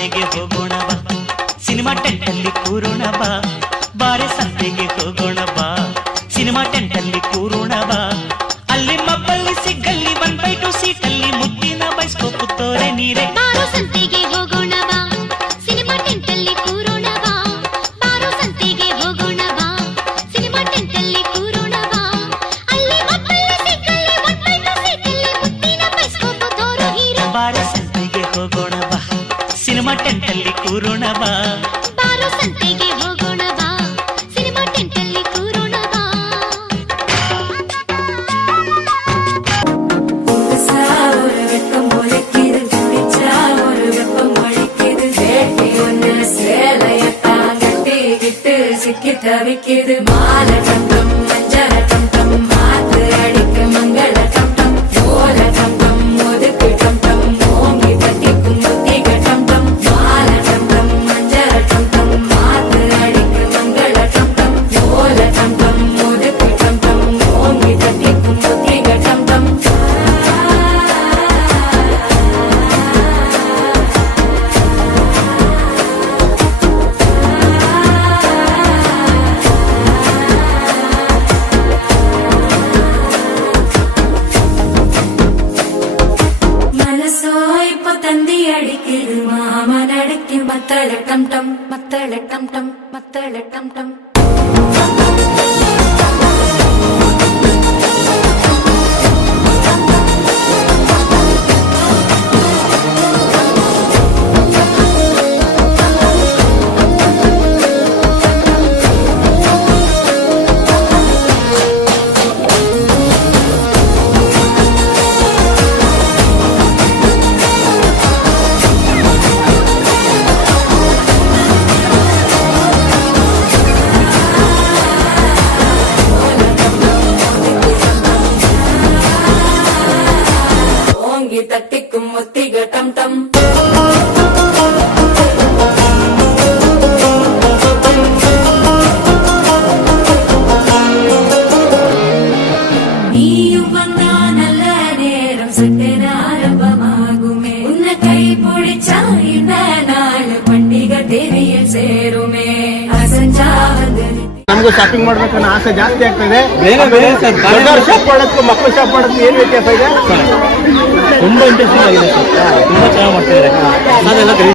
ಸಂತೆಗೆ ಹೋಗೋಣ ಬಾ, ಸಿನಿಮಾ ಟೆಂಟಲ್ಲಿ ಕೂರೋಣ ಬಾ, ಬಾರೆ ಸಂತೆಗೆ ಹೋಗೋಣ ಬಾ, ಸಿನಿಮಾ ಟೆಂಟಲ್ಲಿ ಕೂರೋಣ ಬಾ. ಅಲ್ಲಿ ಮಬ್ಬಲ್ಲಿ ಸಿಗ್ಗಲ್ಲಿ 1/2 ಸೀಟಲ್ಲಿ ಮುದ್ದಿನ ಬೈಸ್ಕೋಪು ತೋರೆ ನೀರೆ. ಬಾರೋ ಸಂತೆಗೆ ಹೋಗೋಣ ಬಾ, ಸಿನಿಮಾ ಟೆಂಟಲ್ಲಿ ಕೂರೋಣ ಬಾ, ಬಾರೋ ಸಂತೆಗೆ ಹೋಗೋಣ ಬಾ, ಸಿನಿಮಾ ಟೆಂಟಲ್ಲಿ ಕೂರೋಣ ಬಾ. ಅಲ್ಲಿ ಮಬ್ಬಲ್ಲಿ ಸಿಗ್ಗಲ್ಲಿ 1/2 ಸೀಟಲ್ಲಿ ಮುದ್ದಿನ ಬೈಸ್ಕೋಪು ತೋರೆ ನೀರೆ. ಬಾರೆ ಸಂತೆಗೆ ಹೋಗೋಣ ಬಾ, ಸಿನಿಮಾ ಟೆಂಟಲ್ಲಿ ಕೂರೋಣ ಬಾ. ಬಾರೋ ಸಂತೆಗೆ ಹೋಗೋಣ ಬಾ, ಸಿನಿಮಾ ಟೆಂಟಲ್ಲಿ ಕೂರೋಣ ಬಾ. ஒரு வெப்பம் முளைக்குது, பிடிச்சா ஒரு வெப்பம் முளைக்குது, வேட்டி ஒண்ணு சேலையத்தான் கட்டிக்கிட்டு சிக்கி தவிக்குது. மாலை கண்டம் மஞ்சள கண்டம் மாத்து அடிக்க மங்கள கண்டம் ஓல கண்டம் ஒதுக்கு கண்டம் ஓங்கி தட்டிக்கும் முத்திக கண்டம். மாலை கண்டம் மஞ்சள கண்டம் மாத்து அடிக்க மங்கள கண்டம் ஓல கண்டம் ஒதுக்கு கண்டம் ஓங்கி தட்டிக்கும் முத்திக கண்டம். மனசோ இப்போ தந்தி அடிக்குது, மாமன் அடிக்கு மத்தள டம் டம் மத்தள டம் டம் மத்தள டம் டம். ஓங்கி தட்டிக்கும் முத்திக டம் டம். நீயும் வந்தா நல்ல நேரம் சட்டென ஆரம்பமாகுமே, உன்னை கை பிடிச்சா இந்த நாள் பண்டிகை தேவியில் சேருமே. அசஞ்சா வந்து ನಮಗೂ ಶಾಪಿಂಗ್ ಮಾಡ್ಬೇಕನ್ನೋ ಆಸೆ ಜಾಸ್ತಿ ಆಗ್ತದೆ. ಸರ್ ಶಾಪ್ ಮಾಡೋದಕ್ಕೂ ಮಕ್ಕಳು ಶಾಪ್ ಮಾಡೋದಕ್ಕೂ ಏನು ವ್ಯತ್ಯಾಸ ಇದೆ? ತುಂಬಾ ಇಂಟ್ರೆಸ್ಟಿಂಗ್ ಆಗಿದೆ ಸರ್, ತುಂಬಾ ಚೆನ್ನಾಗಿ ಮಾಡ್ತಿದ್ದಾರೆ.